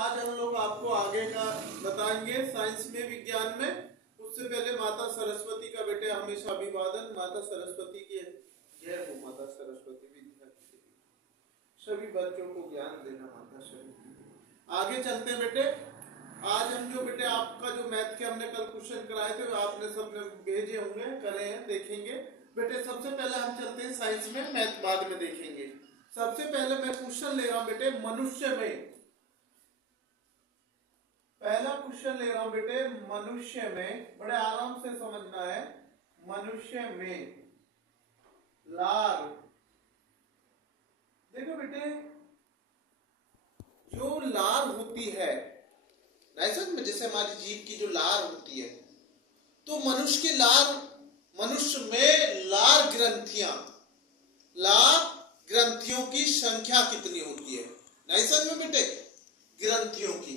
आज हम लोग आपको आगे का बताएंगे साइंस में, विज्ञान में। उससे पहले माता सरस्वती का बेटे हमेशा अभिवादन। माता सरस्वती की जय हो। माता सरस्वती विद्या की देवी, सभी बच्चों को ज्ञान देना माता सरस्वती। आगे चलते हैं बेटे। आज हम जो बेटे आपका जो मैथ के हमने कल क्वेश्चन कराए थे, आपने सबने भेजे होंगे, करे हैं, देखेंगे बेटे। सबसे पहले हम चलते हैं साइंस में, मैथ बाद में देखेंगे। सबसे पहले मैं क्वेश्चन ले रहा हूं बेटे मनुष्य में। पहला क्वेश्चन ले रहा हूं बेटे मनुष्य में, बड़े आराम से समझना है। मनुष्य में लार, देखो बेटे जो लार होती है, में जैसे हमारी जीभ की जो लार होती है, तो मनुष्य की लार, मनुष्य में लार ग्रंथियों की संख्या कितनी होती है? नहीं समझ में बेटे? ग्रंथियों की,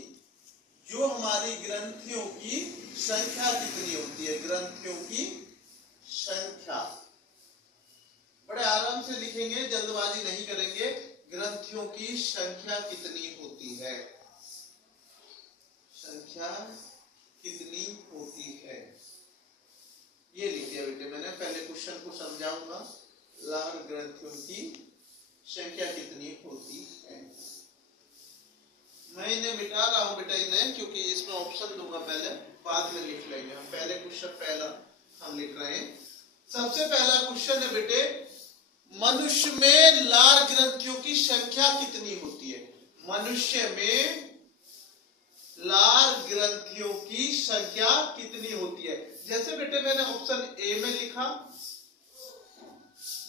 जो हमारी ग्रंथियों की संख्या कितनी होती है? ग्रंथियों की संख्या बड़े आराम से लिखेंगे, जल्दबाजी नहीं करेंगे। ग्रंथियों की संख्या कितनी होती है? संख्या कितनी होती है, ये लिख दिया बेटे मैंने। पहले क्वेश्चन को समझाऊंगा। लार ग्रंथियों की संख्या कितनी होती है? मैं इन्हें मिटा रहा हूं बेटा इन्हें, क्योंकि इसमें ऑप्शन दूंगा पहले, बाद में लिख लेंगे हम। पहले क्वेश्चन पहला हम लिख रहे हैं। सबसे पहला क्वेश्चन है बेटे मनुष्य में लार ग्रंथियों की संख्या कितनी होती है? मनुष्य में लार ग्रंथियों की संख्या कितनी होती है? जैसे बेटे मैंने ऑप्शन ए में लिखा,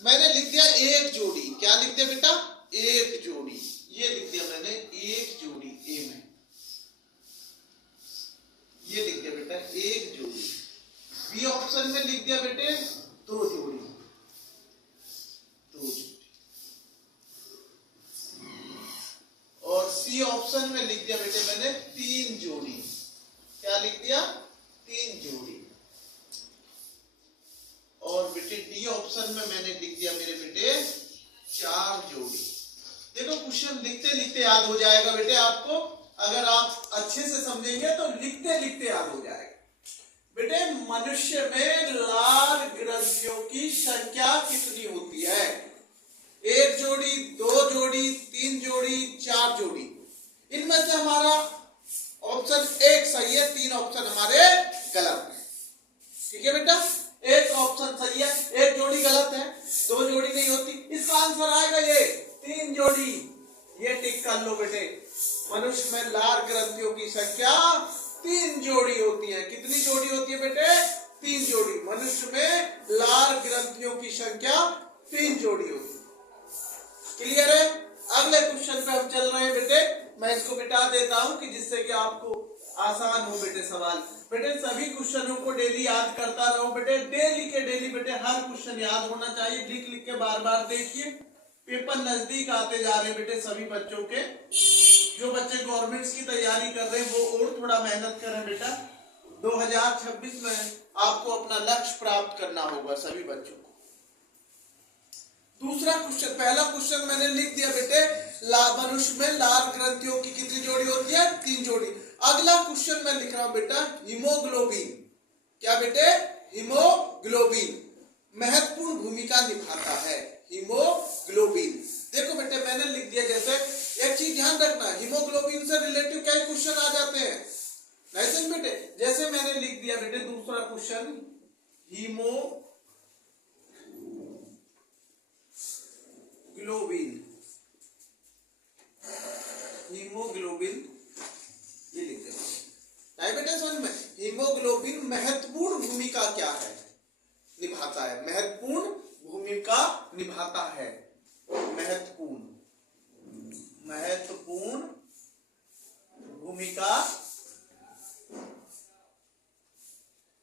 मैंने लिख दिया एक जोड़ी। क्या लिख दिया बेटा? एक जोड़ी। ये लिख दिया मैंने एक जोड़ी ए में, ये लिख दिया बेटा एक जोड़ी। बी ऑप्शन में लिख दिया बेटे दो जोड़ी, दो जोड़ी। और सी ऑप्शन में लिख दिया बेटे मैंने तीन जोड़ी। क्या लिख दिया? तीन जोड़ी। और बेटे डी ऑप्शन में मैंने लिख दिया मेरे बेटे चार जोड़ी। देखो क्वेश्चन लिखते लिखते याद हो जाएगा बेटे आपको, अगर आप अच्छे से समझेंगे तो लिखते लिखते याद हो जाएगा। बेटे मनुष्य में लार ग्रंथियों की संख्या कितनी होती है? एक जोड़ी, दो जोड़ी, तीन जोड़ी, चार जोड़ी। इनमें से हमारा ऑप्शन एक सही है, तीन ऑप्शन हमारे गलत है। ठीक है बेटा? एक ऑप्शन सही है, एक जोड़ी गलत है, दो जोड़ी नहीं होती। इसका आंसर आएगा ये तीन जोड़ी। ये टिक कर लो बेटे। मनुष्य में लार ग्रंथियों की संख्या तीन जोड़ी होती है। कितनी जोड़ी होती है बेटे? तीन जोड़ी। मनुष्य में लार ग्रंथियों की संख्या तीन जोड़ी होती है। क्लियर है? अगले क्वेश्चन पे हम चल रहे हैं बेटे। मैं इसको मिटा देता हूं कि जिससे कि आपको आसान हो बेटे सवाल। बेटे सभी क्वेश्चनों को डेली याद करता रहो बेटे, डेली के डेली बेटे हर क्वेश्चन याद होना चाहिए। लिख लिख के बार बार देखिए। पेपर नजदीक आते जा रहे हैं बेटे सभी बच्चों के। जो बच्चे गवर्नमेंट्स की तैयारी कर रहे हैं वो और थोड़ा मेहनत करें बेटा। 2026 में आपको अपना लक्ष्य प्राप्त करना होगा सभी बच्चों को। दूसरा क्वेश्चन, पहला क्वेश्चन मैंने लिख दिया बेटे मनुष्य में लार ग्रंथियों की कितनी जोड़ी होती है? तीन जोड़ी। अगला क्वेश्चन मैं लिख रहा हूं बेटा हीमोग्लोबिन। क्या बेटे? हीमोग्लोबिन महत्वपूर्ण भूमिका निभाता है। हीमोग्लोबिन देखो बेटे मैंने लिख दिया। जैसे एक चीज ध्यान रखना, हीमोग्लोबिन से रिलेटिव कई क्वेश्चन आ जाते हैं, नहीं समझ बेटे? जैसे मैंने लिख दिया बेटे दूसरा क्वेश्चन हीमोग्लोबिन, ये लिख देना बेटे समझ में। हीमोग्लोबिन महत्वपूर्ण भूमिका क्या है? निभाता है। महत्वपूर्ण भूमिका निभाता है। महत्वपूर्ण भूमिका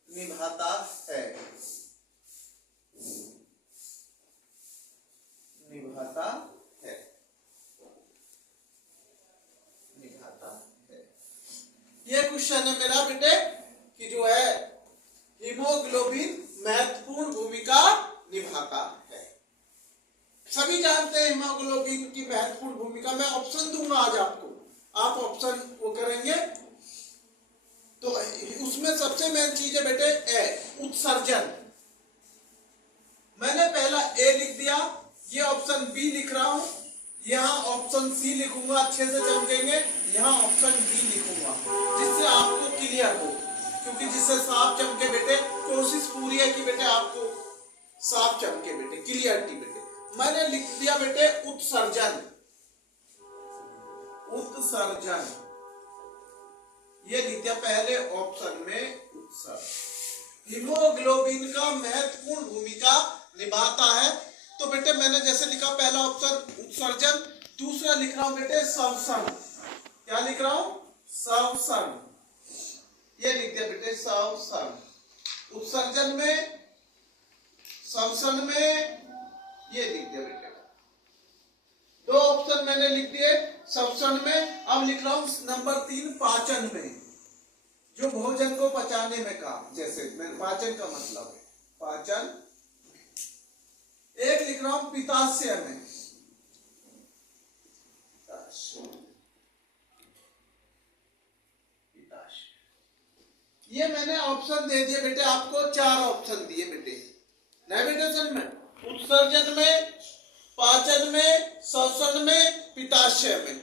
निभाता है। निभाता है। ये क्वेश्चन है मेरा बेटे कि जो है हीमोग्लोबिन महत्वपूर्ण भूमिका निभाता है। सभी जानते हैं हीमोग्लोबिन की महत्वपूर्ण भूमिका। मैं ऑप्शन दूंगा आज आपको, आप ऑप्शन को लीजिए बेटे ए, उत्सर्जन। मैंने पहला ए लिख दिया, ये ऑप्शन बी लिख रहा हूं, यहाँ ऑप्शन सी लिखूंगा, अच्छे से चमकेंगे, यहाँ ऑप्शन डी लिखूंगा, जिससे आपको क्लियर हो, क्योंकि जिससे साफ चमके बेटे, कोशिश पूरी है कि बेटे आपको साफ चमके बेटे, क्लियरिटी बेटे। मैंने लिख दिया बेटे उत्सर्जन, उत्सर्जन, ये लिख दिया पहले ऑप्शन में उत्सर्जन। हीमोग्लोबिन का महत्वपूर्ण भूमिका निभाता है, तो बेटे मैंने जैसे लिखा पहला ऑप्शन उत्सर्जन, दूसरा लिख रहा हूं बेटे श्वसन। क्या लिख रहा हूं? श्वसन, ये लिख दिया बेटे श्वसन। उत्सर्जन में, श्वसन में, ये लिख दिया बेटे। दो ऑप्शन मैंने लिख दिए श्वसन में। अब लिख रहा हूं नंबर 3 पाचन में, जो भोजन को पचाने में काम, जैसे मैं पाचन का मतलब है पाचन। एक लिख रहा हूं पित्ताशय में, ये मैंने ऑप्शन दे दिए बेटे आपको, 4 ऑप्शन दिए बेटे, नेविगेशन में, उत्सर्जन में, पाचन में, श्वसन में, पित्ताशय में,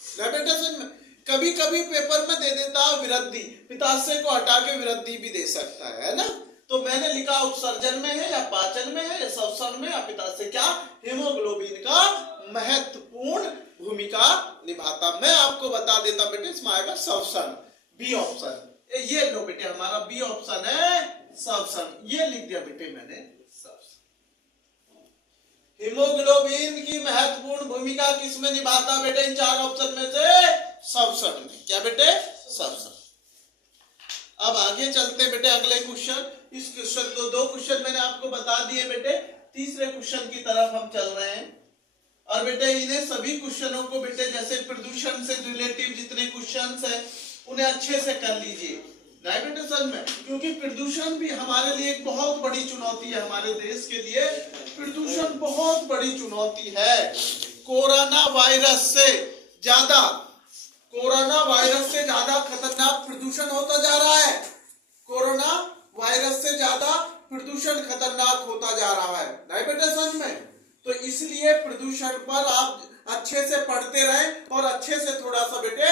नेविगेशन में। कभी कभी पेपर में दे देता है वृद्धि, पित्ताशय को हटा के वृद्धि भी दे सकता है ना। तो मैंने लिखा उत्सर्जन में है या पाचन में है या श्वसन में या पित्ताशय, क्या हीमोग्लोबिन का महत्वपूर्ण भूमिका निभाता। मैं आपको बता देता बेटे, इसमें आएगा श्वसन, बी ऑप्शन। ये लो बेटे हमारा बी ऑप्शन है श्वसन, ये लिख दिया बेटे मैंने श्वसन। हीमोग्लोबिन की महत्वपूर्ण भूमिका किसमें निभाता बेटे, इन 4 ऑप्शन में से श्वसन में। क्या बेटे? श्वसन। अब आगे चलते बेटे अगले क्वेश्चन। इस क्वेश्चन को 2 क्वेश्चन मैंने आपको बता दिए बेटे, तीसरे क्वेश्चन की तरफ हम चल रहे हैं। और बेटे इन्हें सभी क्वेश्चनों को बेटे जैसे प्रदूषण से रिलेटिव जितने क्वेश्चन है उन्हें अच्छे से कर लीजिए डायबिटेशन में, क्योंकि प्रदूषण भी हमारे लिए एक बहुत बड़ी चुनौती है। हमारे देश के लिए प्रदूषण बहुत बड़ी चुनौती है। कोरोना वायरस से ज्यादा खतरनाक प्रदूषण होता जा रहा है। कोरोना वायरस से ज्यादा प्रदूषण खतरनाक होता जा रहा है डायबिटेशन में। तो इसलिए प्रदूषण पर आप अच्छे से पढ़ते रहें और अच्छे से थोड़ा सा बेटे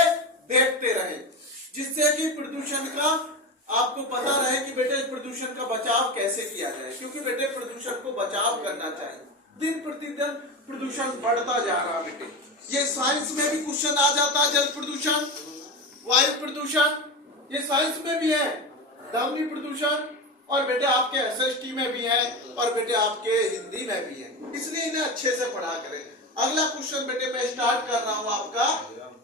देखते रहें, जिससे कि प्रदूषण का आपको पता रहे कि बेटे प्रदूषण का बचाव कैसे किया जाए, क्योंकि बेटे प्रदूषण को बचाव करना चाहिए। दिन प्रतिदिन प्रदूषण बढ़ता जा रहा है बेटे। ये साइंस में भी क्वेश्चन आ जाता है, जल प्रदूषण, वायु प्रदूषण, ये साइंस में भी है, ध्वनि प्रदूषण, और बेटे आपके एसएसटी में भी है, और बेटे आपके हिंदी में भी है। इसलिए इन्हें अच्छे से पढ़ा करें। अगला क्वेश्चन बेटे मैं स्टार्ट कर रहा हूं आपका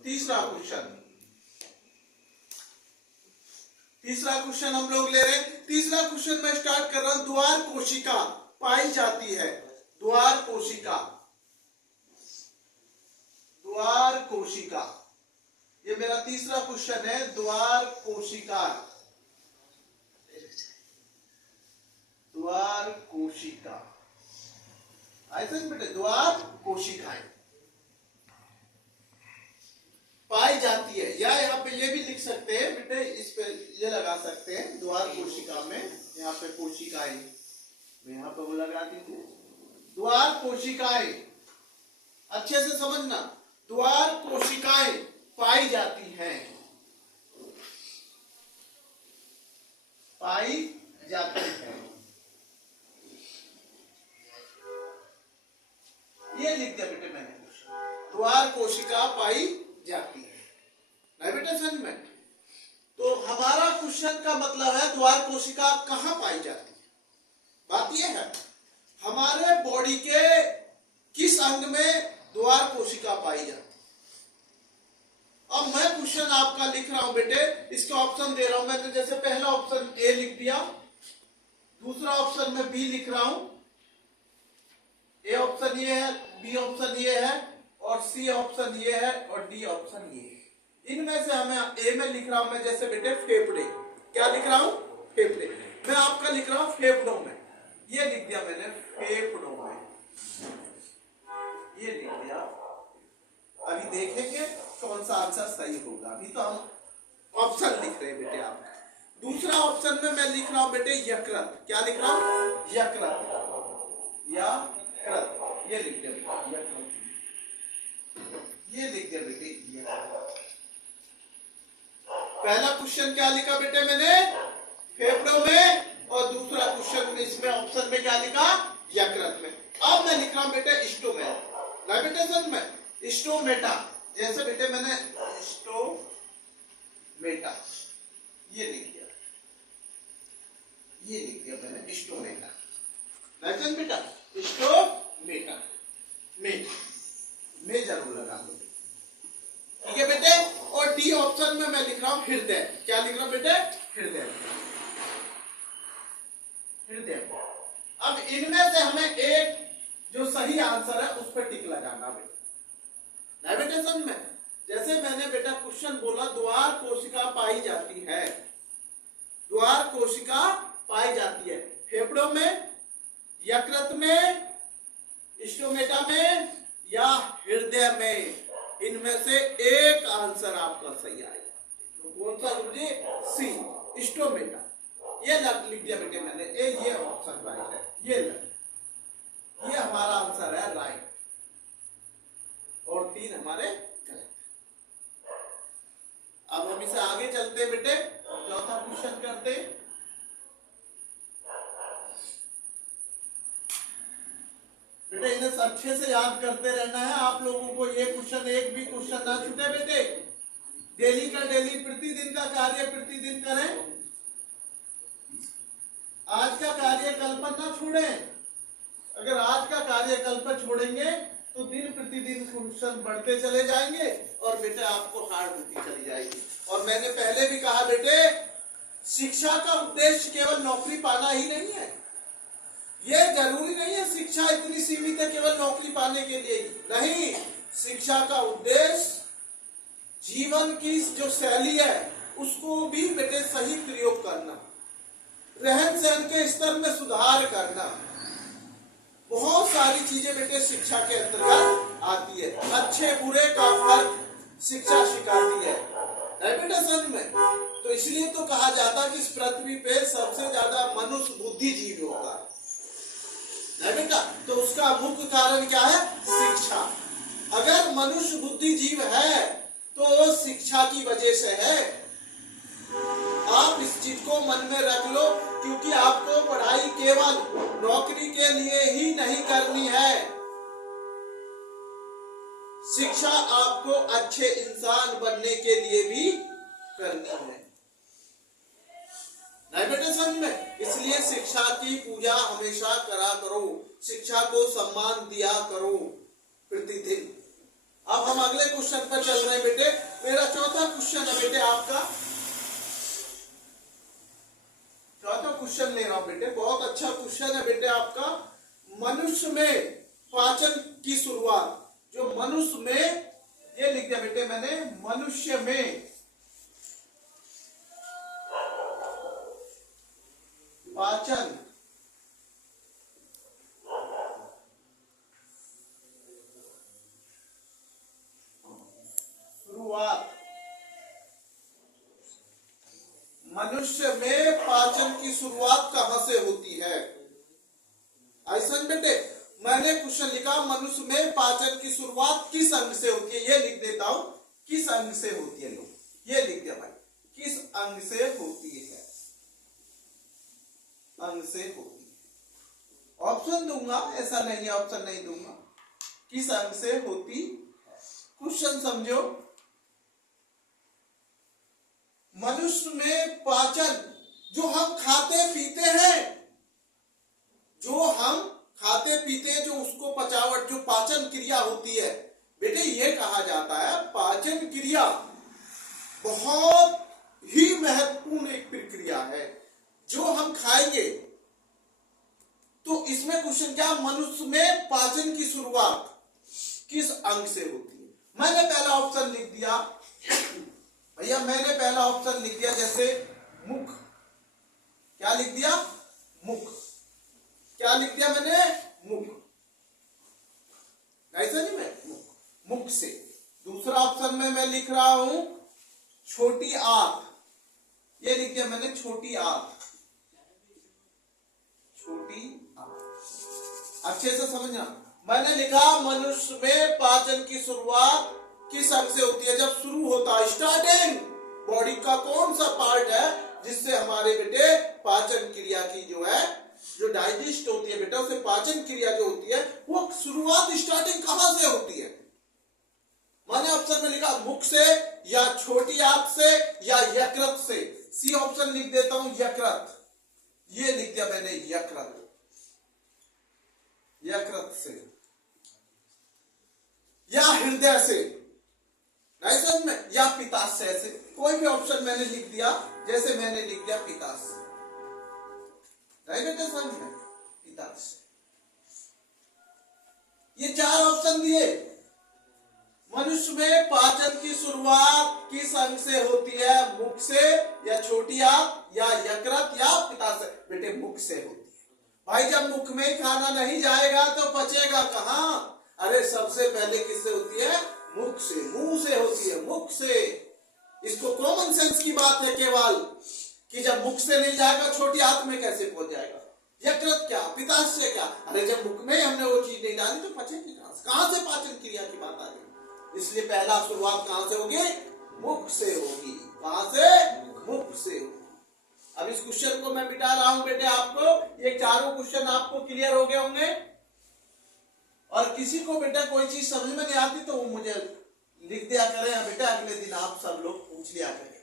तीसरा क्वेश्चन। तीसरा क्वेश्चन हम लोग ले रहे हैं। तीसरा क्वेश्चन मैं स्टार्ट कर रहा हूं। द्वार कोशिका पाई जाती है, द्वार कोशिका, द्वार कोशिका, ये मेरा तीसरा क्वेश्चन है। द्वार कोशिका, द्वार कोशिका, ऐसे बेटे द्वार कोशिकाएं पाई जाती है, या यहाँ पे ये भी लिख सकते हैं बेटे, इस पे ये लगा सकते हैं द्वार कोशिका में, यहाँ पे कोशिकाएं, मैं यहाँ पे वो लगा दीजिए द्वार कोशिकाएं। अच्छे से समझना, द्वार कोशिकाएं पाई जाती हैं, पाई जाती हैं, ये लिख दिया बेटे मैंने, द्वार कोशिका पाई जाती है डायबिटेशन में। तो हमारा क्वेश्चन का मतलब है द्वार कोशिका कहां पाई जाती है। बात यह है हमारे बॉडी के किस अंग में द्वार कोशिका पाई जाती है। अब मैं क्वेश्चन आपका लिख रहा हूं बेटे, इसके ऑप्शन दे रहा हूं मैं। तो जैसे पहला ऑप्शन ए लिख दिया, दूसरा ऑप्शन में बी लिख रहा हूं, ए ऑप्शन ये है, बी ऑप्शन ये है, और सी ऑप्शन ये है, और डी ऑप्शन ये है। इनमें से हमें ए में लिख रहा हूं मैं, जैसे बेटे फेफड़े, क्या लिख रहा हूं? फेफड़े। मैं आपका लिख रहा हूं फेफड़ों में, ये लिख दिया मैंने फेफड़ों में, ये लिख दिया। अभी देखेंगे कौन सा आंसर सही होगा। अभी तो हम ऑप्शन लिख रहे हैं बेटे। आप दूसरा ऑप्शन में मैं लिख रहा हूं बेटे यकृत। क्या लिख रहा हूं? यकृत या कृत। ये लिख दिया बेटे यकृत, ये लिख दिया बेटे यकृत। पहला क्वेश्चन क्या लिखा बेटे मैंने? फेफड़ों में, और दूसरा क्वेश्चन इसमें ऑप्शन में क्या लिखा? यकृत में। अब मैं लिख रहा हूं बेटे स्टोमेटा। बेटे समझ में स्टोमेटा, जैसे बेटे मैंने स्टोमेटा ये लिख दिया, ये लिख दिया मैंने स्टोमेटा। समझ बेटा स्टोमेटा में जरूर लगा दो, ठीक है बेटे। और डी ऑप्शन में मैं लिख रहा हूं हृदय। क्या लिख रहा हूं बेटे? हृदय, हृदय। अब इनमें से हमें एक जो सही आंसर है उस पर टिक लगाना बेटा। बेटे समझ में, जैसे मैंने बेटा क्वेश्चन बोला द्वार कोशिका पाई जाती है, द्वार कोशिका पाई जाती है फेफड़ों में, यकृत में, स्टोमेटा में या हृदय में। इनमें से एक आंसर आपका सही आएगा। तो कौन सा गुरुजी? सी स्टोमेटा। ये लिख दिया बेटे मैंने, ये ऑप्शन राइट है, ये हमारा आंसर है राइट, और 3 हमारे गलत। अब हम इसे आगे चलते बेटे, चौथा क्वेश्चन करते। बेटे इन्हें अच्छे से याद करते रहना है आप लोगों को। ये क्वेश्चन एक भी क्वेश्चन ना छूटे बेटे। डेली का डेली, प्रतिदिन का कार्य प्रतिदिन करें। आज का कार्य कल पर ना छोड़ें। अगर आज का कार्य कल पर छोड़ेंगे तो दिन प्रतिदिन क्वेश्चन बढ़ते चले जाएंगे और बेटे आपको हार्ड होती चली जाएगी। और मैंने पहले भी कहा बेटे, शिक्षा का उद्देश्य केवल नौकरी पाना ही नहीं है। ये जरूरी नहीं है शिक्षा इतनी सीमित है केवल नौकरी पाने के लिए, नहीं। शिक्षा का उद्देश्य जीवन की जो शैली है उसको भी बेटे सही प्रयोग करना, रहन सहन के स्तर में सुधार करना, बहुत सारी चीजें बेटे शिक्षा के अंतर्गत आती है। अच्छे बुरे का फर्क शिक्षा सिखाती है बेटे समझ में। तो इसलिए तो कहा जाता है कि इस पृथ्वी पे सबसे ज्यादा मनुष्य बुद्धिजीवी होगा है बेटा। तो उसका मुख्य कारण क्या है? शिक्षा। अगर मनुष्य बुद्धिजीव है तो शिक्षा की वजह से है। आप इस चीज को मन में रख लो, क्योंकि आपको पढ़ाई केवल नौकरी के लिए ही नहीं करनी है। शिक्षा आपको अच्छे इंसान बनने के लिए भी करनी है, नहीं बेटे समझ में। इसलिए शिक्षा की पूजा हमेशा करा करो, शिक्षा को सम्मान दिया करो प्रतिदिन। अब हम अगले क्वेश्चन पर चल रहे हैं बेटे। मेरा चौथा क्वेश्चन है बेटे आपका, चौथा क्वेश्चन ले रहा हूं बेटे, बहुत अच्छा क्वेश्चन है बेटे आपका। मनुष्य में पाचन की शुरुआत, जो मनुष्य में, ये लिख दिया बेटे मैंने, मनुष्य में पाचन शुरुआत, मनुष्य में पाचन की शुरुआत कहां से होती है? ऐसा बेटे मैंने क्वेश्चन लिखा, मनुष्य में पाचन की शुरुआत किस अंग से होती है? ये लिख देता हूं, किस अंग से होती है। लोग ये लिख दिया भाई, किस अंग से होती है, अंग से होती है। ऑप्शन दूंगा, ऐसा नहीं है ऑप्शन नहीं दूंगा। किस अंग से होती, क्वेश्चन समझो। मनुष्य में पाचन, जो हम खाते पीते हैं, जो हम खाते पीते हैं, जो उसको पचावट, जो पाचन क्रिया होती है बेटे, ये कहा जाता है पाचन क्रिया बहुत ही महत्वपूर्ण एक प्रक्रिया है। जो हम खाएंगे, तो इसमें क्वेश्चन क्या, मनुष्य में पाचन की शुरुआत किस अंग से होती है? मैंने पहला ऑप्शन लिख दिया भैया, मैंने पहला ऑप्शन लिख दिया, जैसे मुख। क्या लिख दिया? मुख। क्या लिख दिया मैंने? मुख। ऐसा नहीं, मैं मुख से। दूसरा ऑप्शन में मैं लिख रहा हूं छोटी आंत। ये लिख दिया मैंने छोटी आंत, छोटी आंत। अच्छे से समझना, मैंने लिखा मनुष्य में पाचन की शुरुआत किस अंग से होती है? जब शुरू होता है, स्टार्टिंग। बॉडी का कौन सा पार्ट है जिससे हमारे बेटे पाचन क्रिया की जो है, जो डाइजेस्ट होती है बेटा, उसे पाचन क्रिया जो होती है वो शुरुआत स्टार्टिंग कहां से होती है? मैंने ऑप्शन में लिखा मुख से या छोटी आंत से या यकृत से। सी ऑप्शन लिख देता हूं, यकृत। ये लिख दिया मैंने, यकृत, यकृत से या हृदय से, नहीं समझ में, या पित्ताशय से। कोई भी ऑप्शन मैंने लिख दिया, जैसे मैंने लिख दिया पित्ताशय, नहीं बेटे समझ में, पित्ताशय। ये 4 ऑप्शन दिए। मनुष्य में पाचन की शुरुआत किस अंग से होती है? मुख से या छोटी आंत या यकृत या पित्ताशय। बेटे मुख से होती है। भाई जब मुख में खाना नहीं जाएगा तो पचेगा कहां? अरे सबसे पहले किससे होती है? मुख से, मुंह से होती है, मुख से। इसको कॉमन सेंस की बात है केवल, कि जब मुख से नहीं जाएगा छोटी आंत में कैसे पहुंच जाएगा? यकृत क्या, पित्ताशय क्या? अरे जब मुख में हमने वो चीज नहीं डाली तो पचेगी कहां से? पाचन क्रिया की बात आ गई। इसलिए पहला शुरुआत कहां से होगी? मुख से होगी। कहां से? मुख से होगी। अब इस क्वेश्चन को मैं मिटा रहा हूं बेटे आपको। ये चारों क्वेश्चन आपको क्लियर हो गए होंगे। और किसी को बेटा कोई चीज समझ में नहीं आती तो वो मुझे लिख दिया करें, या बेटा अगले दिन आप सब लोग पूछ लिया करें।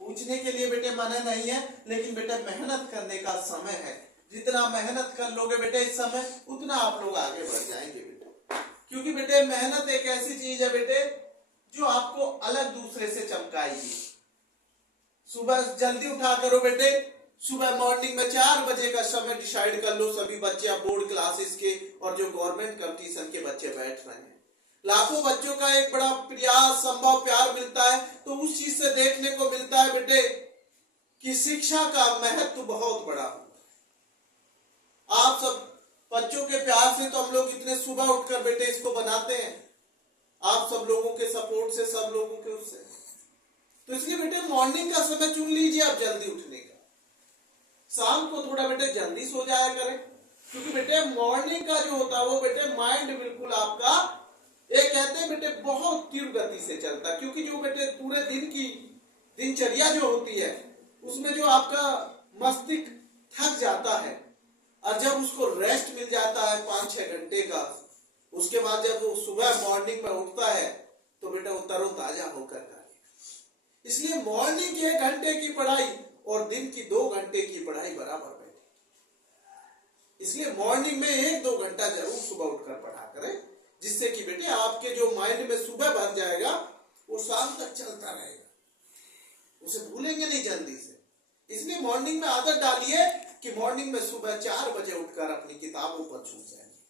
पूछने के लिए बेटे मना नहीं है, लेकिन बेटा मेहनत करने का समय है। जितना मेहनत कर लोगे बेटे इस समय, उतना आप लोग आगे बढ़ जाएंगे बेटे। क्योंकि बेटे मेहनत एक ऐसी चीज है बेटे जो आपको अलग दूसरे से चमकाएगी। सुबह जल्दी उठा करो बेटे। सुबह मॉर्निंग में 4 बजे का समय डिसाइड कर लो। सभी बच्चे अब बोर्ड क्लासेस के और जो गवर्नमेंट कंपटीशन के बच्चे बैठ रहे हैं, लाखों बच्चों का एक बड़ा प्रयास, संभव प्यार मिलता है। तो उस चीज से देखने को मिलता है बेटे कि शिक्षा का महत्व बहुत बड़ा होता है। आप सब बच्चों के प्यार से तो हम लोग इतने सुबह उठकर बेटे इसको बनाते हैं, आप सब लोगों के सपोर्ट से, सब लोगों के उससे। तो इसलिए बेटे मॉर्निंग का समय चुन लीजिए आप जल्दी उठने का। शाम को थोड़ा बेटे जल्दी सो जाया करें, क्योंकि बेटे मॉर्निंग का जो होता है वो बेटे माइंड बिल्कुल आपका एक कहते हैं बेटे बहुत तीव्र गति से चलता है। क्योंकि जो बेटे पूरे दिन की दिनचर्या जो होती है उसमें जो आपका मस्तिष्क थक जाता है, और जब उसको रेस्ट मिल जाता है 5-6 घंटे का, उसके बाद जब वो सुबह मॉर्निंग में उठता है तो बेटा वो तरोताजा होकर करेगा। इसलिए मॉर्निंग की 1 घंटे की पढ़ाई और दिन की 2 घंटे की पढ़ाई बराबर बैठे। इसलिए मॉर्निंग में 1-2 घंटा जरूर सुबह उठकर पढ़ा करें, जिससे कि बेटे आपके जो माइंड में सुबह बन जाएगा वो शाम तक चलता रहेगा, उसे भूलेंगे नहीं जल्दी से। इसलिए मॉर्निंग में आदत डालिए कि मॉर्निंग में सुबह 4 बजे उठकर अपनी किताबों पर झुक जाएंगे,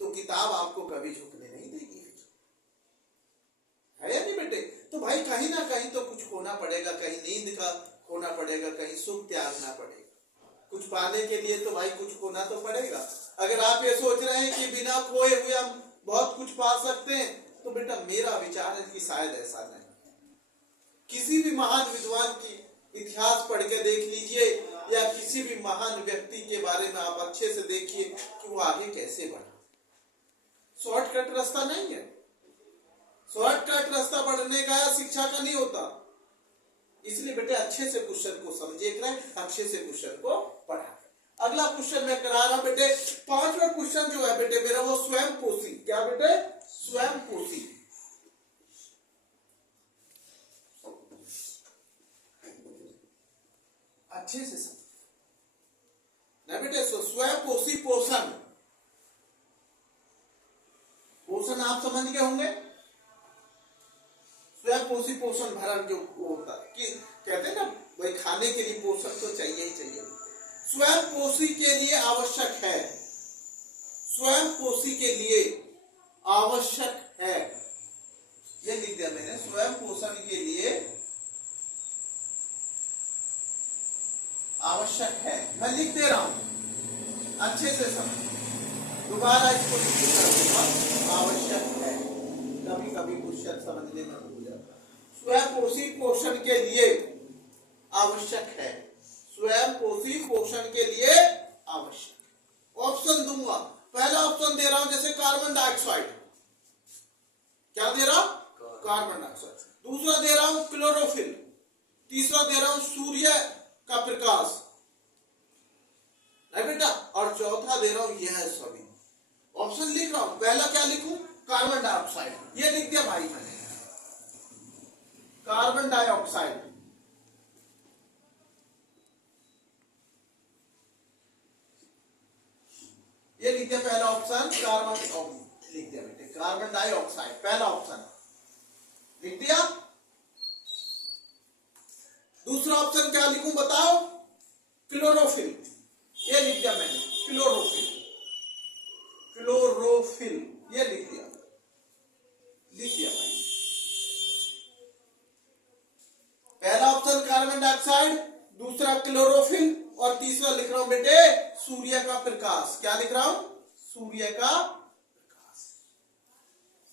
तो किताब आपको कभी झुकने नहीं देगी, है या नहीं बेटे? तो भाई कहीं ना कहीं तो कुछ खोना पड़ेगा, कहीं नींद का खोना पड़ेगा, कहीं सुख त्यागना पड़ेगा। कुछ पाने के लिए तो भाई कुछ खोना तो पड़ेगा। अगर आप ये सोच रहे हैं कि बिना खोए हुए हम बहुत कुछ पा सकते हैं, तो बेटा मेरा विचार है कि शायद ऐसा नहीं। किसी भी महान विद्वान की इतिहास पढ़ के देख लीजिए, या किसी भी महान व्यक्ति के बारे में आप अच्छे से देखिए कि वो आगे कैसे बढ़ा। शॉर्टकट रास्ता नहीं है। शॉर्टकट रास्ता बढ़ने का शिक्षा का नहीं होता। इसलिए बेटे अच्छे से क्वेश्चन को समझिए, अच्छे से क्वेश्चन को पढ़ा। अगला क्वेश्चन मैं करा रहा बेटे, 5वां क्वेश्चन जो है बेटे मेरा वो स्वयं पोषी। क्या बेटे? स्वयं पोषी। अच्छे से समझ ना बेटे। स्वयं पोषी पोषण, पोषण आप समझ गए होंगे। स्वयं पोषी पोषण भरण जो होता है कि कहते हैं ना भाई खाने के लिए पोषण तो चाहिए ही चाहिए। स्वयं पोषी के लिए आवश्यक है, स्वयं पोषी के लिए आवश्यक है, ये लिख दिया मैंने। स्वयं पोषण के लिए आवश्यक है, मैं लिख दे रहा हूं, अच्छे से समझ। दोबारा इसको लिख, आवश्यक है। कभी कभी क्वेश्चन समझने में भूल जाता है। स्वयं पोषी पोषण के लिए आवश्यक है, स्वयं पोषी पोषण के लिए आवश्यक। ऑप्शन दूंगा, पहला ऑप्शन दे रहा हूं जैसे कार्बन डाइऑक्साइड, क्या दे रहा हूं, कार्बन डाइऑक्साइड। दूसरा दे रहा हूं क्लोरोफिल, तीसरा दे रहा हूं सूर्य का प्रकाश, है बेटा, और चौथा दे रहा हूं यह सभी। ऑप्शन लिख रहा हूं, पहला क्या लिखूं, कार्बन डाइऑक्साइड, ये लिख दिया भाई मैंने, कार्बन डाइऑक्साइड। ये लिख दिया पहला ऑप्शन, कार्बन लिख दिया बेटे, कार्बन डाइऑक्साइड पहला ऑप्शन लिख दिया। दूसरा ऑप्शन क्या लिखूं बताओ, क्लोरोफिल, ये लिख दिया मैंने, क्लोरोफिल, क्लोरोफिल ये लिख दिया भाई। पहला ऑप्शन कार्बन डाइऑक्साइड, दूसरा क्लोरोफिल, और तीसरा लिख रहा हूं बेटे सूर्य का प्रकाश। क्या लिख रहा हूं, सूर्य का प्रकाश।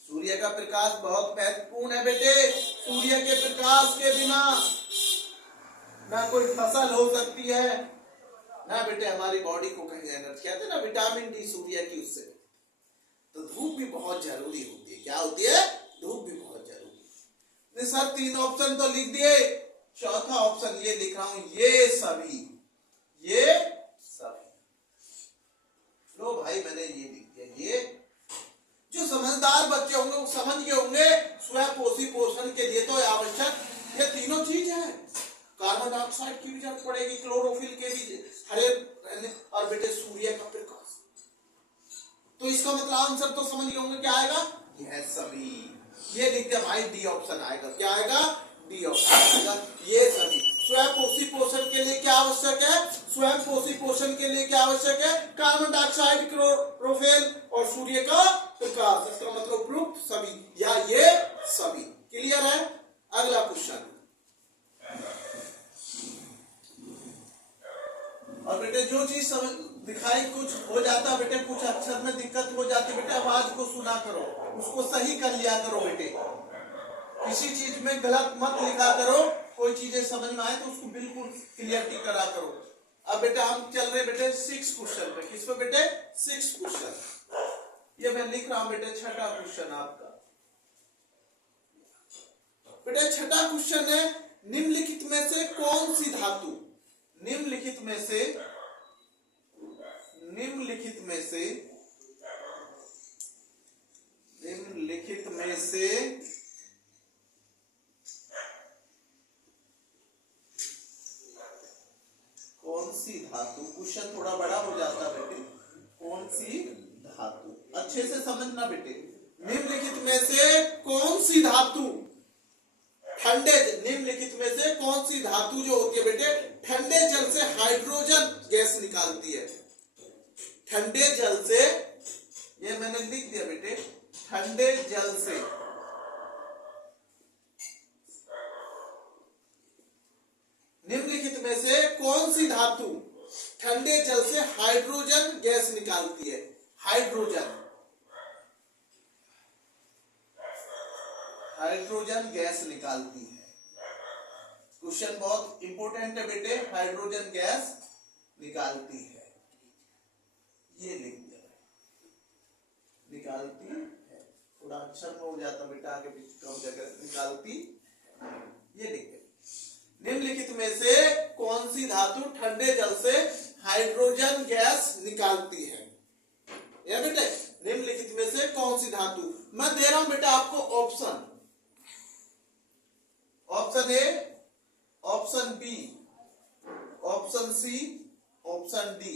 सूर्य का प्रकाश बहुत महत्वपूर्ण है बेटे, सूर्य के प्रकाश के बिना ना कोई फसल हो सकती है ना बेटे हमारी बॉडी को कहीं एनर्जी, कहते हैं ना विटामिन डी सूर्य की, उससे तो धूप भी बहुत जरूरी होती है। क्या होती है, धूप भी बहुत जरूरी है। सर तीन ऑप्शन तो लिख दिए, चौथा ऑप्शन ये लिख रहा हूं, ये सभी, ये सभी। लो भाई मैंने ये लिख दिया, ये जो समझदार बच्चे होंगे वो समझ गए होंगे, स्वयं पोषी पोषण के लिए तो आवश्यक ये तीनों चीज है। कार्बन डाइऑक्साइड की भी जरूरत पड़ेगी, क्लोरोफिल के भी, हरे, और बेटे सूर्य का प्रकाश। तो इसका मतलब आंसर तो समझ गए होंगे, क्या आएगा, यह सभी। ये लिख दिया भाई, डी ऑप्शन आएगा। क्या आएगा, डी ऑप्शन आएगा, ये सभी। स्वयं पोषी पोषण के लिए क्या आवश्यक है, स्वयं पोषी पोषण के लिए क्या आवश्यक है, कार्बन डाइऑक्साइड, क्लोरोफिल और सूर्य का प्रकाश। इसका मतलब उपयुक्त सभी या ये सभी। क्लियर है। अगला क्वेश्चन, और बेटे जो चीज समझ दिखाई कुछ हो जाता बेटे, कुछ अक्षर में दिक्कत हो जाती बेटे, आवाज को सुना करो, उसको सही कर लिया करो बेटे, किसी चीज में गलत मत लिखा करो, कोई चीजें समझ में आए तो उसको बिल्कुल क्लियरिटी करा करो। अब बेटा हम चल रहे बेटे 6 क्वेश्चन पे, किस पे बेटे, 6 क्वेश्चन। ये मैं लिख रहा हूं बेटे छठा क्वेश्चन आपका। बेटा छठा क्वेश्चन है, निम्नलिखित में से कौन सी धातु, निम्नलिखित में से कौन सी धातु, क्वेश्चन थोड़ा बड़ा हो जाता बेटे, कौन सी धातु, अच्छे से समझना बेटे, निम्नलिखित में से कौन सी धातु ठंडे, निम्नलिखित में से कौन सी धातु जो होती है बेटे ठंडे जल से हाइड्रोजन गैस निकालती है। ठंडे जल से, ये मैंने लिख दिया बेटे, ठंडे जल से, निम्नलिखित में से कौन सी धातु ठंडे जल से हाइड्रोजन गैस निकालती है। हाइड्रोजन, हाइड्रोजन गैस निकालती है। क्वेश्चन बहुत इंपॉर्टेंट है बेटे, हाइड्रोजन गैस निकालती है, ये लिख दिया, निकालती है, थोड़ा अक्षर में हो जाता बेटा, आगे पीछे कम जगह, निकालती, ये लिख दिया। निम्नलिखित में से कौन सी धातु ठंडे जल से हाइड्रोजन गैस निकालती है, या बेटे निम्नलिखित में से कौन सी धातु। मैं दे रहा हूं बेटा आपको option, option A, option B, option C, option D,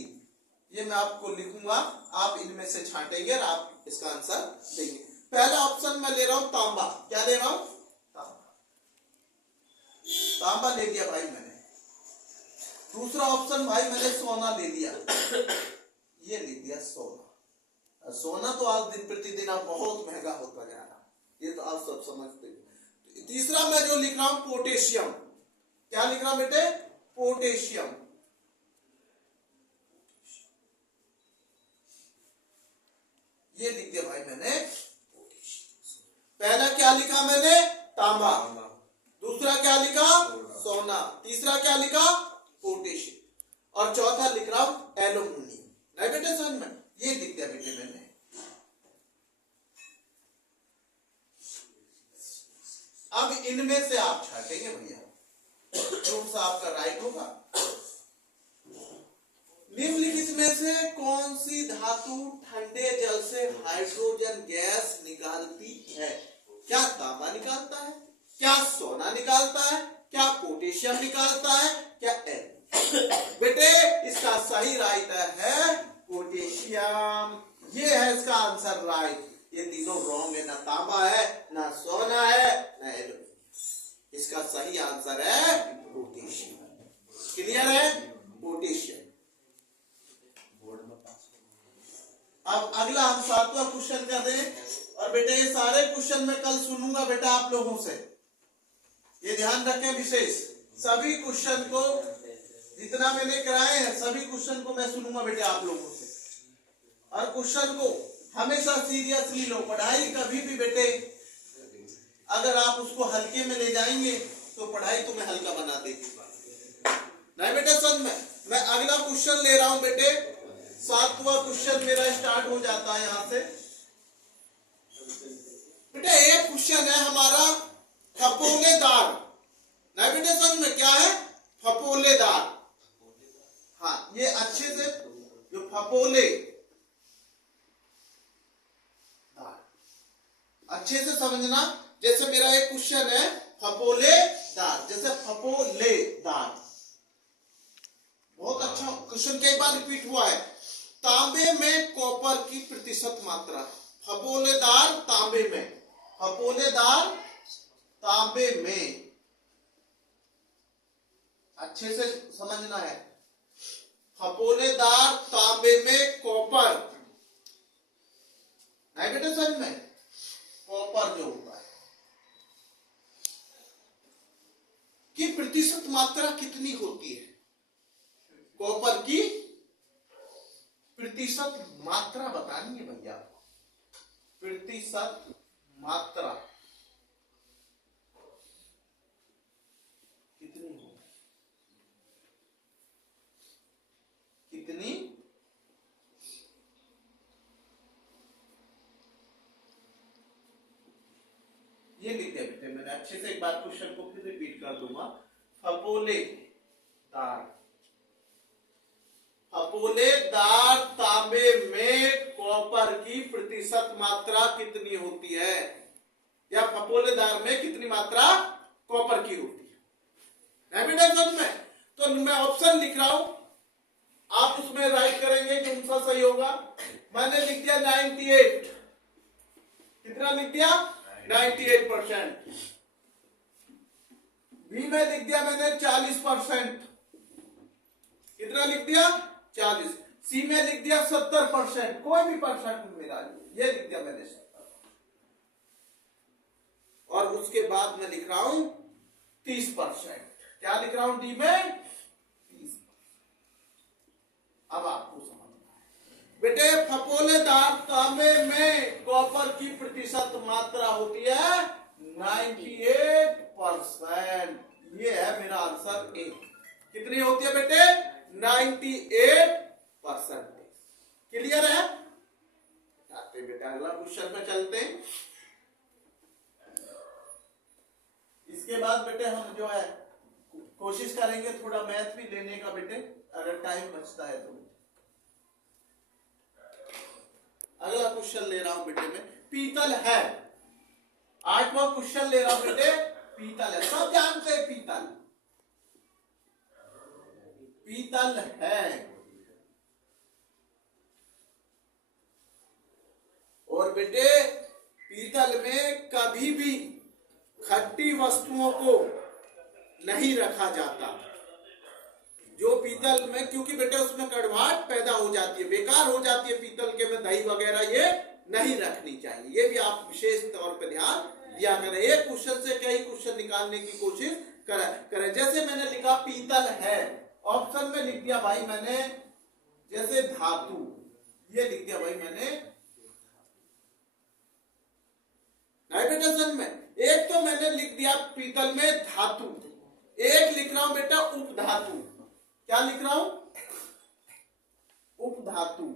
ये मैं आपको लिखूंगा, आप इनमें से छांटेंगे और आप इसका आंसर देंगे। पहला ऑप्शन मैं ले रहा हूं तांबा, क्या ले रहा हूं, तांबा, तांबा ले लिया भाई मैंने। दूसरा ऑप्शन भाई मैंने सोना ले लिया, ये ले लिया सोना। सोना तो आज दिन प्रतिदिन आप बहुत महंगा होता जा रहा, ये तो आप सब समझते हैं। तीसरा मैं जो लिख रहा हूं पोटेशियम, क्या लिख रहा हूं बेटे, पोटेशियम, ये लिख दिया भाई मैंने। पहला क्या लिखा मैंने, तांबा, दूसरा क्या लिखा, सोना, तीसरा क्या लिखा पोटेशियम, और चौथा लिख रहा हूं एल्यूमिनियम। नहीं बेटे समझ में, ये लिख दिया बेटे मैंने। अब इनमें से आप छाटेंगे भैया, कौन सा आपका राइट होगा। निम्नलिखित में से कौन सी धातु ठंडे जल से हाइड्रोजन गैस निकालती है। क्या तांबा निकालता है, क्या सोना निकालता है, क्या पोटेशियम निकालता है, क्या एल। बेटे इसका सही राइट है पोटेशियम, ये है इसका आंसर राइट। ये तीनों रॉन्ग है, ना तांबा है, ना सोना है, ना एल्यूमिनियम। इसका सही आंसर है पोटेशियम। क्लियर है, पोटेशियम। अब अगला हम 7वां क्वेश्चन कर रहे हैं, और बेटे ये सारे क्वेश्चन मैं कल सुनूंगा बेटा आप लोगों से, ये ध्यान रखें विशेष। सभी क्वेश्चन को जितना मैंने कराए हैं सभी क्वेश्चन को मैं सुनूंगा बेटे आप लोगों से, और क्वेश्चन को हमेशा सीरियसली लो। पढ़ाई कभी भी बेटे अगर आप उसको हल्के में ले जाएंगे तो पढ़ाई तुम्हें हल्का बना देगी। नहीं बेटे समझ में, मैं अगला क्वेश्चन ले रहा हूं बेटे, 7वां क्वेश्चन मेरा स्टार्ट हो जाता है यहां से। बेटा एक क्वेश्चन है हमारा फपोलेदार। नहीं बेटे समझ में, क्या है फपोलेदार। हाँ ये अच्छे से जो फपोले अच्छे से समझना। जैसे मेरा एक क्वेश्चन है फपोलेदार, जैसे फपोलेदार बहुत अच्छा क्वेश्चन, कई बार रिपीट हुआ है। तांबे में कॉपर की प्रतिशत मात्रा, फपोलेदार तांबे में, फपोलेदार तांबे में, अच्छे से समझना है। फपोलेदार तांबे में कॉपर, नहीं बेटे समझ में, कॉपर जो होता है की प्रतिशत मात्रा कितनी होती है। कॉपर की प्रतिशत मात्रा बतानी है भैया, प्रतिशत मात्रा कितनी हो, कितनी ये लिख दिया बेटे मैंने। अच्छे से एक बार क्वेश्चन को फिर रिपीट कर दूंगा। फपोलेदार, फपोलेदार तांबे में कॉपर की प्रतिशत मात्रा कितनी होती है, या फपोलेदार में कितनी मात्रा कॉपर की होती है। समझ में, तो मैं ऑप्शन लिख रहा हूं, आप उसमें राइट करेंगे कौन सा सही होगा। मैंने लिख दिया 98, कितना लिख दिया 98%। बी में लिख दिया मैंने 40%, कितना लिख दिया 40। सी में लिख दिया 70%, कोई भी परसेंट मेरा ये लिख दिया मैंने 70। और उसके बाद मैं लिख रहा हूं 30%, क्या लिख रहा हूं डी में 30। अब आपको समझना है बेटे, फपोलेदार तांबे में कॉपर की प्रतिशत मात्रा होती है 98%। ये है मेरा आंसर ए। कितनी होती है बेटे 98%। क्लियर है, आते बेटा अगला क्वेश्चन पे चलते हैं। इसके बाद बेटे हम जो है कोशिश करेंगे थोड़ा मैथ भी लेने का बेटे, अगर टाइम बचता है तो। अगला क्वेश्चन ले रहा हूं बेटे मैं, पीतल है। 8वां क्वेश्चन ले रहा हूं बेटे, पीतल है। सब जानते हैं पीतल, पीतल है। और बेटे पीतल में कभी भी खट्टी वस्तुओं को नहीं रखा जाता। जो पीतल में, क्योंकि बेटे उसमें कड़वाहट पैदा हो जाती है, बेकार हो जाती है पीतल के में दही वगैरह ये नहीं रखनी चाहिए। ये भी आप विशेष तौर पे ध्यान दिया करें। एक क्वेश्चन से कई क्वेश्चन निकालने की कोशिश करें। जैसे मैंने लिखा पीतल है, ऑप्शन में लिख दिया भाई मैंने जैसे धातु, ये लिख दिया भाई मैंने नाइट्रोजन में। एक तो मैंने लिख दिया पीतल में धातु, एक लिख रहा हूं बेटा उपधातु। क्या लिख रहा हूं? उपधातु।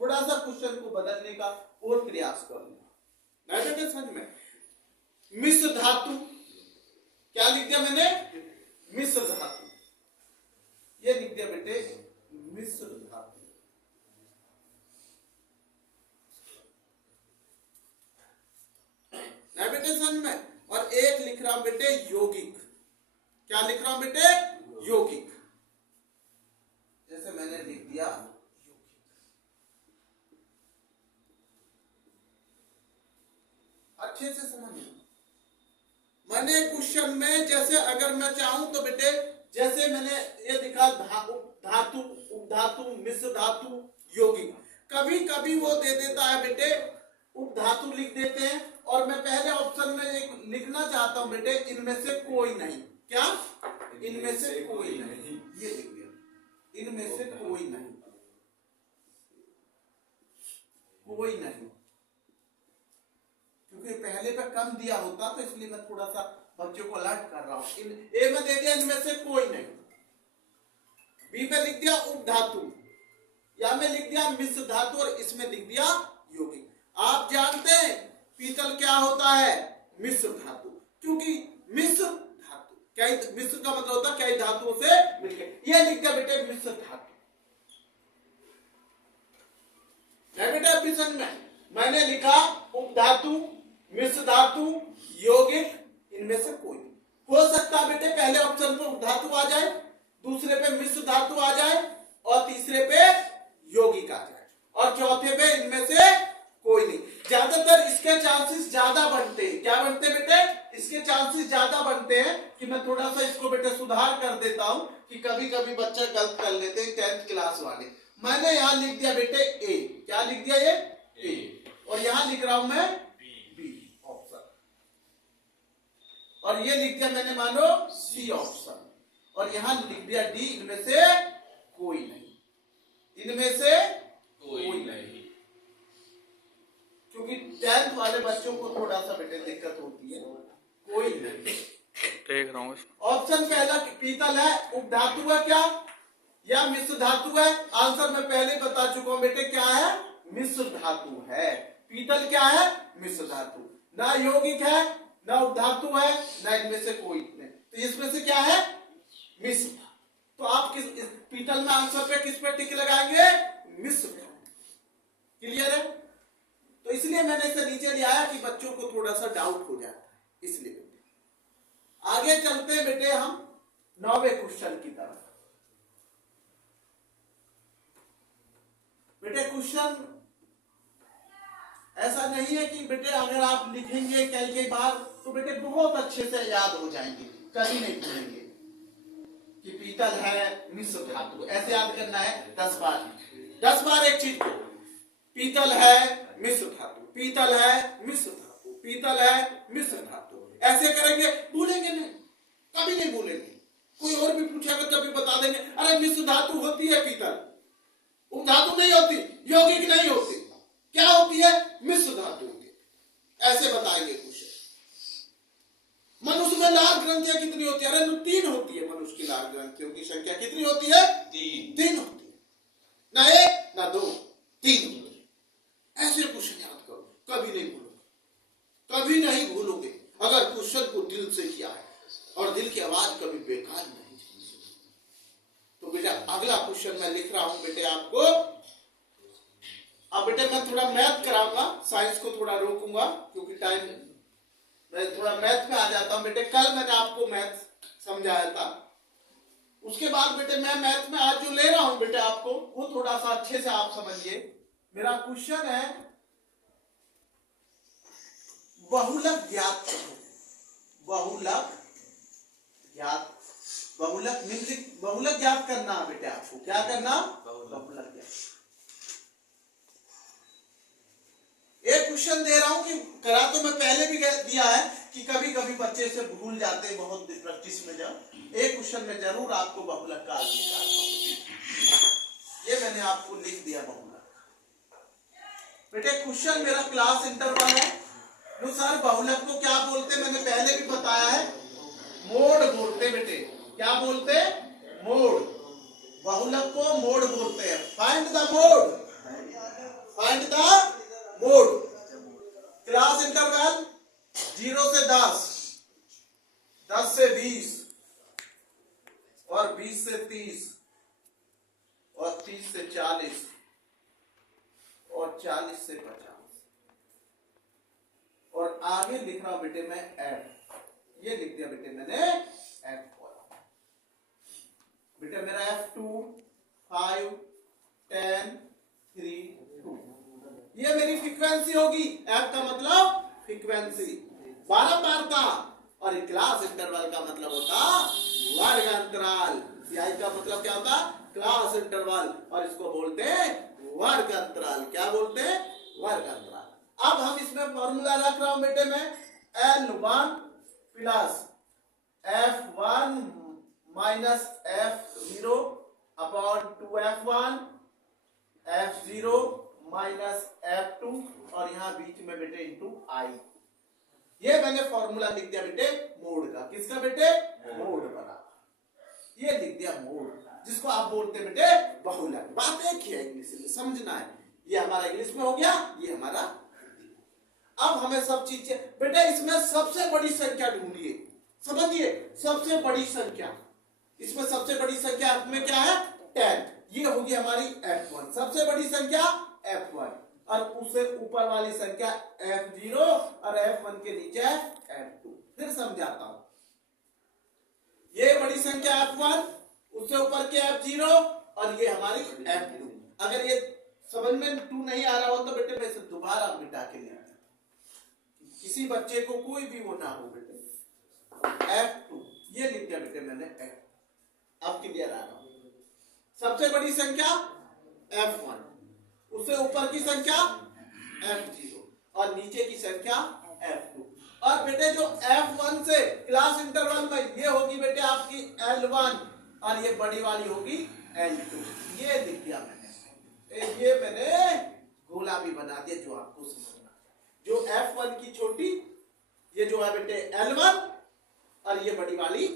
थोड़ा सा क्वेश्चन को बदलने का और प्रयास करूंगा। बेटे समझ में? मिश्र धातु। क्या लिख दिया मैंने? मिश्र धातु। ये लिख दिया बेटे मिश्र धातु। ना बेटे समझ में? और एक लिख रहा हूं बेटे यौगिक। क्या लिख रहा हूं बेटे? यौगिक। जैसे मैंने लिख दिया अच्छे से समझिए। मैंने क्वेश्चन में जैसे अगर मैं चाहूं तो बेटे जैसे मैंने ये लिखा धातु, उपधातु, मिश्र धातु, यौगिक। कभी कभी वो दे देता है बेटे उपधातु लिख देते हैं और मैं पहले ऑप्शन में एक लिखना चाहता हूं बेटे इनमें से कोई नहीं। क्या? इनमें से कोई नहीं। ये लिख दिया इनमें से कोई नहीं। कोई नहीं क्योंकि पहले पे कम दिया होता तो इसलिए मैं थोड़ा सा बच्चों को अलर्ट कर रहा हूं। ए में दे दिया इनमें से कोई नहीं। बी पे लिख दिया उपधातु, या में लिख दिया मिश्र धातु और इसमें लिख दिया यौगिक। आप जानते हैं पीतल क्या होता है? मिश्र धातु। क्योंकि मिश्र धातु कई, मिश्र का मतलब होता है कई धातुओं से मिलकर। यह लिख दिया बेटे मिश्र धातु। बेटा ऑप्शन में मैंने लिखा उपधातु, मिश्र धातु, यौगिक, इनमें से कोई। हो सकता है बेटे पहले ऑप्शन पे उपधातु आ जाए, दूसरे पे मिश्र धातु आ जाए और तीसरे पे यौगिक आ जाए और चौथे पे इनमें से कोई नहीं। ज्यादातर इसके चांसेस ज्यादा बनते हैं। क्या बनते हैं बेटे? इसके चांसेस ज्यादा बनते हैं कि मैं थोड़ा सा इसको बेटे सुधार कर देता हूं कि कभी कभी बच्चा गलत कर लेते हैं 10th क्लास वाले। मैंने यहां लिख दिया बेटे ए। क्या लिख दिया? ये ए। और यहां लिख रहा हूं मैं बी ऑप्शन। और ये लिख दिया मैंने मानो सी ऑप्शन। और यहां लिख दिया डी। इनमें से कोई नहीं। इनमें से कोई नहीं। क्योंकि 10th वाले बच्चों को थोड़ा सा बेटे दिक्कत होती है। कोई नहीं। देख रहा हूँ। ऑप्शन पहला पीतल है, उपधातु है क्या या मिश्र धातु है? आंसर मैं पहले बता चुका हूं बेटे क्या है? मिश्र धातु है। पीतल क्या है? मिश्र धातु। ना यौगिक है, ना उपधातु है, ना इनमें से कोई नहीं। तो इसमें से क्या है? मिश्र धातु। तो आप किस पीतल में आंसर पे किस पे टिक लगाएंगे? मिश्र धातु। क्लियर है? तो इसलिए मैंने इसे नीचे ले आया कि बच्चों को थोड़ा सा डाउट हो जाता है। इसलिए आगे चलते हैं बेटे हम 9वें क्वेश्चन की तरफ। बेटे क्वेश्चन ऐसा नहीं है कि बेटे अगर आप लिखेंगे कई बार तो बेटे बहुत अच्छे से याद हो जाएंगे, कभी नहीं भूलेंगे कि पीतल है मिश्र धातु। ऐसे याद करना है 10 बार। 10 बार एक चीज को, पीतल है मिश्र धातु, पीतल है मिश्र धातु, पीतल है मिश्र धातु। ऐसे करेंगे, भूलेंगे नहीं, कभी नहीं भूलेंगे। कोई और भी पूछेगा तभी बता देंगे अरे मिश्र धातु होती है पीतल, उपधातु नहीं होती, यौगिक नहीं होती। क्या होती है? मिश्र धातु होती है। ऐसे बताएंगे कुछ। मनुष्य में लाल ग्रंथियां कितनी होती है? अरे 3 होती है। मनुष्य की लाल ग्रंथियों की संख्या कितनी होती है? 3 होती है। ना 1 ना 2, 3 होती है। ऐसे क्वेश्चन याद करो, कभी नहीं भूलोगे, कभी नहीं भूलोगे अगर क्वेश्चन को दिल से किया है। और दिल की आवाज कभी बेकार नहीं। तो बेटा अगला क्वेश्चन मैं लिख रहा हूं बेटे आपको। अब बेटे मैं थोड़ा मैथ कराऊंगा, साइंस को थोड़ा रोकूंगा क्योंकि टाइम मैं थोड़ा मैथ में आ जाता हूं। बेटे कल मैंने आपको मैथ समझाया था, उसके बाद बेटे मैं मैथ में आज जो ले रहा हूं बेटे आपको वो थोड़ा सा अच्छे से आप समझिए। मेरा क्वेश्चन है बहुलक ज्ञात करो। बहुलक ज्ञात, बहुलक ज्ञात करना बेटे आपको। क्या करना? बहुलक ज्ञात। एक क्वेश्चन दे रहा हूं कि करा तो मैं पहले भी दिया है कि कभी कभी बच्चे से भूल जाते हैं बहुत प्रैक्टिस में। जब एक क्वेश्चन में जरूर आपको बहुलक का ये मैंने आपको लिख दिया बहुलक। बेटे क्वेश्चन मेरा क्लास इंटरवल है तो सर बहुलक को क्या बोलते, मैंने पहले भी बताया है, मोड बोलते बेटे। क्या बोलते? मोड। बहुलक को मोड बोलते हैं। Find the mode, find the mode. Class interval 0 से 10, 10 से 20 और 20 से 30 और 30 से 40 और 40 से 50 और आगे लिख रहा हूं बेटे मैं एफ। ये लिख दिया बेटे मैंने एफ बेटे मेरा F2 5 10 3 2 ये मेरी फ्रीक्वेंसी होगी। F का मतलब फ्रीक्वेंसी, 12 बार का। और क्लास इंटरवल का मतलब होता वर्ग अंतराल। CI का मतलब क्या होता? Class interval. और इसको बोलते हैं वर्ग अंतराल। क्या बोलते हैं? वर्ग अंतराल। अब हम इसमें फॉर्मूला रख रहा हूं बेटे मैं, L1 plus F1 minus F0 upon 2F1 F0 minus F2 और यहां बीच में बेटे इंटू I। ये मैंने फॉर्मूला लिख दिया बेटे मोड का। किसका बेटे? मोड बना। ये लिख दिया मोड, जिसको आप बोलते हैं बेटे बहुलक। बात एक ही है, इंग्लिश में समझना है। ये हमारा इंग्लिश में हो गया, ये हमारा। अब हमें सब चीज बेटे, इसमें सबसे बड़ी संख्या ढूंढिए। समझिए, सबसे बड़ी संख्या इसमें, सबसे बड़ी संख्या में क्या है? 10। ये होगी हमारी F1 सबसे बड़ी संख्या F1, और उससे ऊपर वाली संख्या F0 और F1 के नीचे F2। फिर समझाता हूं। ये बड़ी संख्या F1, उससे ऊपर के F0 और ये हमारी F2। अगर ये समझ में 2 नहीं आ रहा हो तो बेटे मैं इसे दोबारा मिटा के ले आता, किसी बच्चे को कोई भी वो ना हो बेटे। F2 ये लिख दिया बेटे मैंने F। अब क्लियर आ रहा हूं। सबसे बड़ी संख्या F1, उससे ऊपर की संख्या F0 और नीचे की संख्या F2। और बेटे जो F1 से क्लास इंटरवल में ये होगी बेटे आपकी L1 और ये बड़ी वाली होगी L2। ये लिख दिया मैंने। ये मैंने गोला भी बना दिया जो आपको समझना। जो F1 की छोटी, ये जो है बेटे L1 और ये बड़ी वाली,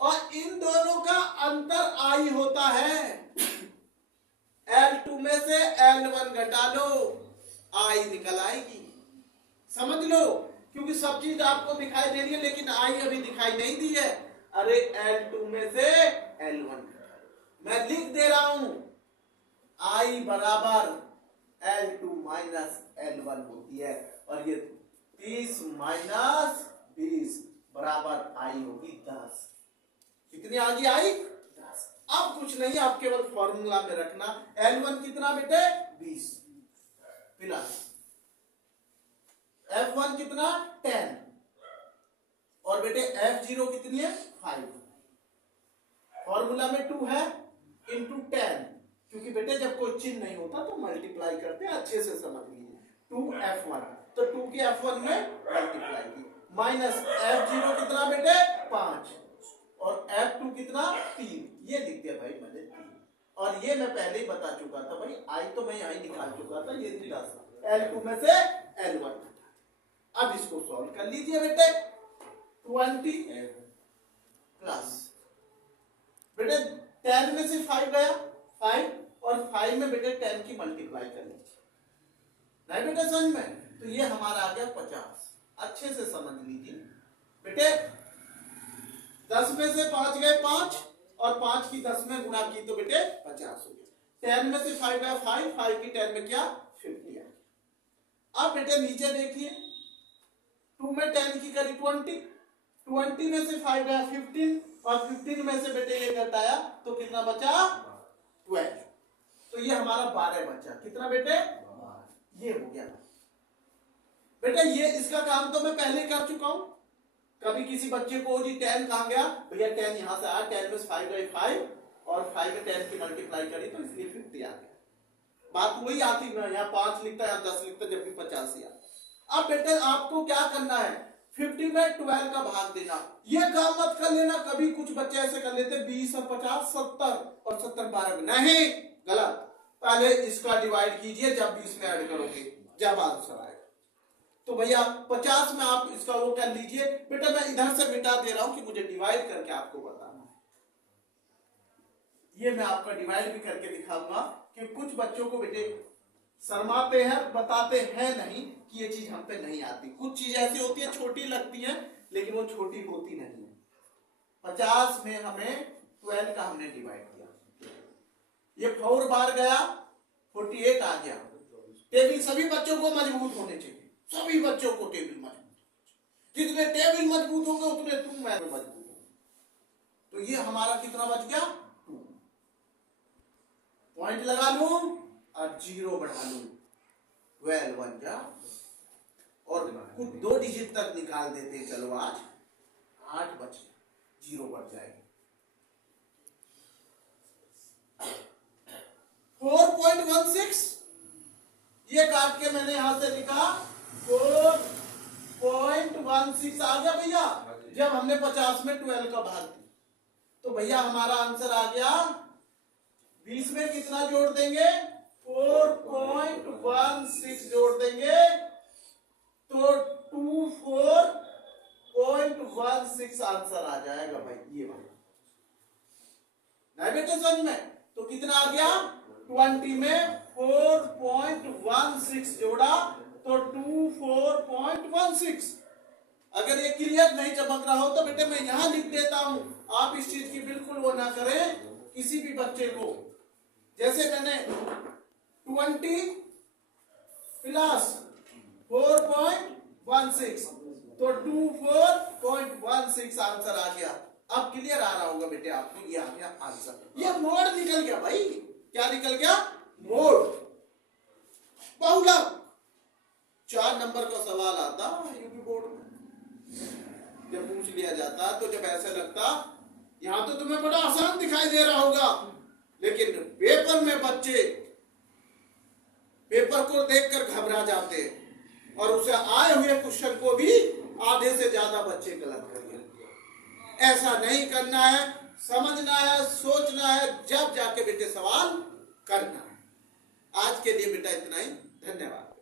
और इन दोनों का अंतर I होता है। L2 में से L1 घटा लो, I निकल आएगी। समझ लो, क्योंकि सब चीज आपको दिखाई दे रही है लेकिन I अभी दिखाई नहीं दी है। अरे L2 में से L1 मैं लिख दे रहा हूं, I बराबर L2 माइनस L1 होती है। और ये 30 माइनस 20 बराबर I होगी 10। कितनी आ गई I? 10। अब कुछ नहीं, आप केवल फॉर्मूला में रखना। L1 कितना बेटे? 20 प्लस F1 कितना? 10 और बेटे F0 कितनी है? 5। फॉर्मूला में 2 है इंटू 10, क्योंकि बेटे जब कोई चिन्ह नहीं होता तो मल्टीप्लाई करते हैं। अच्छे से समझ लीजिए। 2F1 तो 2 की F1 में मल्टीप्लाई की, माइनस F0 कितना बेटे? 5 और F2 कितना? 3। ये लिख दिया भाई मैंने 3। और ये मैं पहले ही बता चुका था भाई, I तो मैं यहां निकाल चुका था। ये 10 L2 में से L1। अब इसको सॉल्व कर लीजिए बेटे। 20 प्लस बेटे 10 में से 5 गया, 5 और 5 में बेटे 10 की मल्टीप्लाई कर लीजिए। नहीं बेटे समझ में? तो ये हमारा आ गया 50। अच्छे से समझ लीजिए बेटे। 10 में से 5 गए 5 और 5 की 10 में गुणा की तो बेटे 50 हो गया। 10 में से 5 गया 5, 5 की 10 में क्या? 50 है। अब बेटे नीचे देखिए, 2 में 10 की करी 20, 20 में से 5 गया 15 और 15 में से बेटे ये घटाया तो कितना बचा? 12। तो ये हमारा 12 बचा। कितना बेटे? ये हो गया बेटे। ये इसका काम तो मैं पहले कर चुका हूं। कभी किसी बच्चे को जी 10 कहां गया भैया? 10 यहां से आया, 10 में 5 गए 5 और 5 में 10 की मल्टीप्लाई करी तो इसलिए 50 आ गया। बात वही आती है, यहाँ 5 लिखता है यहाँ 10 लिखता है, जब भी 85 आता। अब बेटे आपको क्या करना है? 50 में 12 का भाग देना। ये काम मत कर लेना, कभी कुछ बच्चे ऐसे कर लेते 20 और 50 70 और 70 12 में। नहीं, गलत। पहले इसका डिवाइड कीजिए, जब 20 में ऐड करोगे जब आंसर आएगा। तो भैया 50 में आप इसका वो कर लीजिए। बेटा मैं इधर से मिटा दे रहा हूं कि मुझे डिवाइड करके आपको बताना है। ये मैं आपका डिवाइड भी करके दिखाऊंगा कि कुछ बच्चों को बेटे शर्माते हैं, बताते हैं नहीं कि ये चीज हम पे नहीं आती। कुछ चीज ऐसी होती है छोटी लगती है लेकिन वो छोटी होती नहीं है। 50 में हमें 12 का हमने डिवाइड किया, ये 4 बार गया, 48 आ गया। टेबल सभी बच्चों को मजबूत होने चाहिए, सभी बच्चों को टेबल मजबूत, जितने टेबल मजबूत होंगे उतने तुम मैं मजबूत होंगे। तो ये हमारा कितना बच गया 2। पॉइंट लगा लूं और 0 बढ़ा लूं, 12 बन जा और कुछ 2 डिजिट तक निकाल देते हैं। चलो आज 8 बचे, 0 बढ़ जाएगा। 4.16 ये काट के मैंने यहां से लिखा 4.16 आ गया भैया। जब हमने 50 में 12 का भाग दिया तो भैया हमारा आंसर आ गया 20 में कितना जोड़ देंगे 4.16 जोड़ देंगे तो 24.16 आंसर आ जाएगा भाई। ये वाला नहीं बेटे समझ में? तो कितना आ गया 20 में 4.16 जोड़ा तो 24.16। अगर ये क्लियर नहीं चमक रहा हो तो बेटे मैं यहां लिख देता हूं, आप इस चीज की बिल्कुल वो ना करें किसी भी बच्चे को। जैसे मैंने 20 प्लस 4.16 तो 24.16 आंसर आ गया। अब क्लियर आ रहा होगा बेटे आपको, ये आ गया आंसर। ये मोड निकल गया भाई, क्या निकल गया मोड। बहुलक 4 नंबर का सवाल आता यूपी बोर्ड में, जब पूछ लिया जाता तो जब ऐसा लगता यहां तो तुम्हें बड़ा आसान दिखाई दे रहा होगा, लेकिन पेपर में बच्चे पेपर को देखकर घबरा जाते और उसे आए हुए क्वेश्चन को भी आधे से ज्यादा बच्चे गलत कर देते। ऐसा नहीं करना है, समझना है, सोचना है, जब जाके बेटे सवाल करना है। आज के लिए बेटा इतना ही, धन्यवाद।